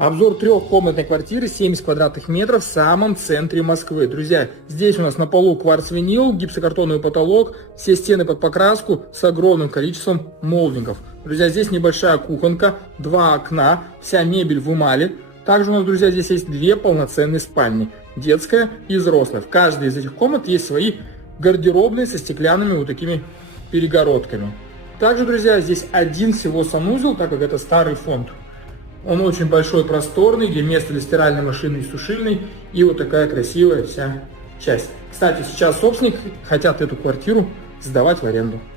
Обзор трехкомнатной квартиры, 70 квадратных метров в самом центре Москвы. Друзья, здесь у нас на полу кварц-винил, гипсокартонный потолок, все стены под покраску с огромным количеством молдингов. Друзья, здесь небольшая кухонка, 2 окна, вся мебель в эмали. Также у нас, друзья, здесь есть 2 полноценные спальни, детская и взрослая. В каждой из этих комнат есть свои гардеробные со стеклянными вот такими перегородками. Также, друзья, здесь один всего санузел, так как это старый фонд. Он очень большой, просторный, где место для стиральной машины и сушильной, и вот такая красивая вся часть. Кстати, сейчас собственник хотят эту квартиру сдавать в аренду.